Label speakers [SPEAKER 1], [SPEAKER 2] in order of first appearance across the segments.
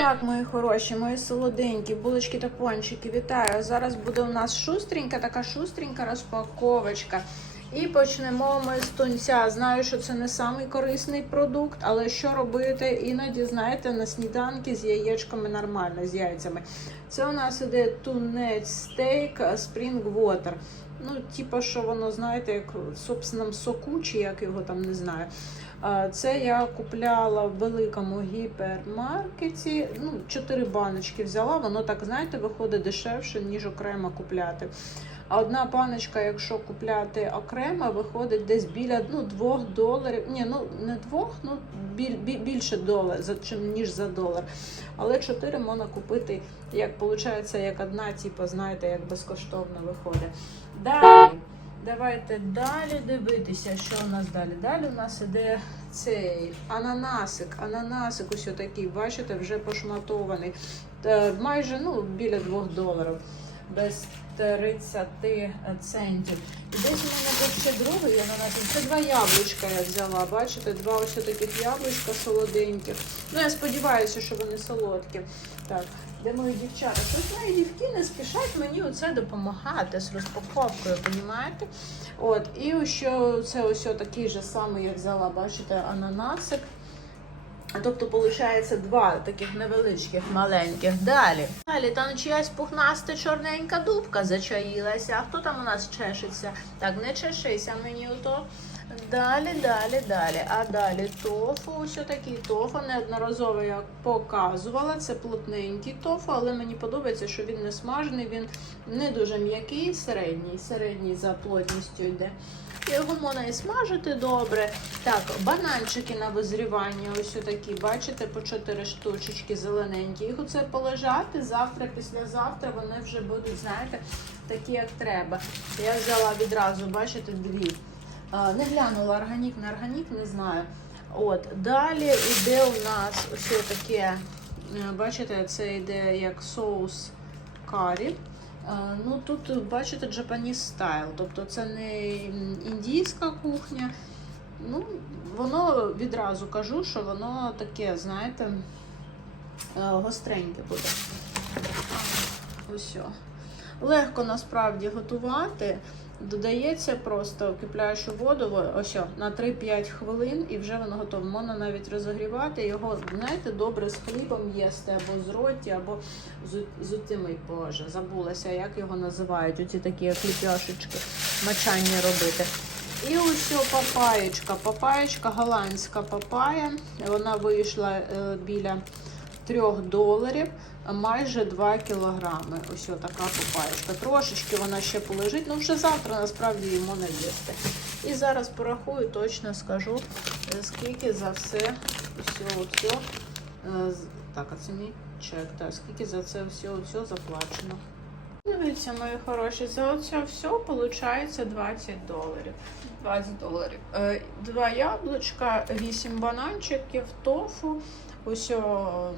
[SPEAKER 1] так, мої хороші, мої солоденькі, булочки та пончики, вітаю. Зараз буде у нас шустренька, така шустренька розпаковочка. І почнемо ми з тунця. Знаю, що це не самий корисний продукт, але що робити? Іноді, знаєте, на сніданки з яєчками нормально, з яйцями. Це у нас іде тунець стейк Spring Water. Ну, типу, що воно, знаєте, як в собственному соку, чи як його там не знаю. Це я купляла в великому гіпермаркеті. Ну, чотири баночки взяла. Воно так, знаєте, виходить дешевше, ніж окремо купляти. А одна баночка, якщо купляти окремо, виходить десь біля ну, 2 доларів. Ні, ну не 2, ну біль, біль, більше долар, ніж за долар. Але 4 можна купити, як виходить, як одна, типу, знаєте, як безкоштовно виходить. Далі. Давайте далі дивитися, що у нас далі. Далі у нас іде цей ананасик. Ананасик ось такий, бачите, вже пошматований. Майже ну, біля 2 доларів. Без 30 центів. І десь у мене був ще другий ананасик. Це два яблучка я взяла. Бачите, два ось таких яблучка солоденьких. Ну, я сподіваюся, що вони солодкі. Так, де мої дівчата? Щось мої дівки не спішать мені оце допомагати з розпаковкою, понімаєте? От, і що це ось такий же самий я взяла, бачите, ананасик. Тобто, виходить, два таких невеличких, маленьких. Далі. Далі там чиясь пухнаста чорненька дубка зачаїлася. А хто там у нас чешеться? Так, не чешися мені ото. Далі, далі, далі. А далі тофу, ось такий тофу. Неодноразово я показувала. Це плотненький тофу, але мені подобається, що він не смажений, він не дуже м'який, середній, середній за плотністю йде. Його можна і смажити добре. Так, бананчики на визрівання, ось такі, бачите, по 4 штучечки зелененькі. Їх оце полежати завтра, післязавтра вони вже будуть, знаєте, такі, як треба. Я взяла відразу, бачите, дві. Не глянула органік, не органік, не знаю. От, Далі йде у нас ось таке, е, бачите, це йде як соус карі. Ну тут бачите Japanese style, тобто це не індійська кухня. Ну, воно відразу кажу, що воно таке, знаєте, е, гостреньке буде. Ось. Легко насправді готувати. Додається просто кипляючу воду ось на 3-5 хвилин і вже воно готове. Можна навіть розогрівати його, знаєте, добре з хлібом їсти, або з роті, або з, з тими, боже, забулася, як його називають, оці такі кліпяшечки, мачання робити. І ось папаєчка. Папаєчка, голландська папая. Вона вийшла е, біля 3 доларів, майже 2 кілограми. Ось така купаєшка. Трошечки вона ще полежить, ну вже завтра насправді йому не їсти. І зараз порахую, точно скажу, е, скільки за все, все, так, мій чек, так, скільки за це все, все заплачено. Дивіться, мої хороші, за оце все виходить 20 доларів. 20 доларів. Е, Два яблучка, 8 бананчиків, тофу, усього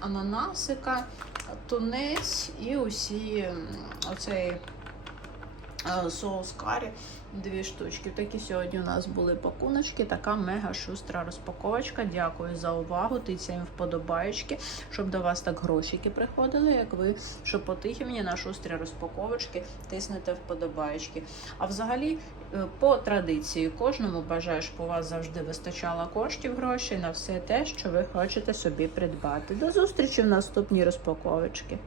[SPEAKER 1] ананасика, тунець і усі оцей соус карі. Дві штучки. Такі сьогодні у нас були пакуночки. Така мега шустра розпаковочка. Дякую за увагу. Тицяємо вподобаєчки, щоб до вас так грошики приходили, як ви, щоб потихі мені на шустрі розпаковочки тиснете вподобаєчки. А взагалі, е, по традиції, кожному бажаю, щоб у вас завжди вистачало коштів грошей на все те, що ви хочете собі придбати. До зустрічі в наступній розпаковочці.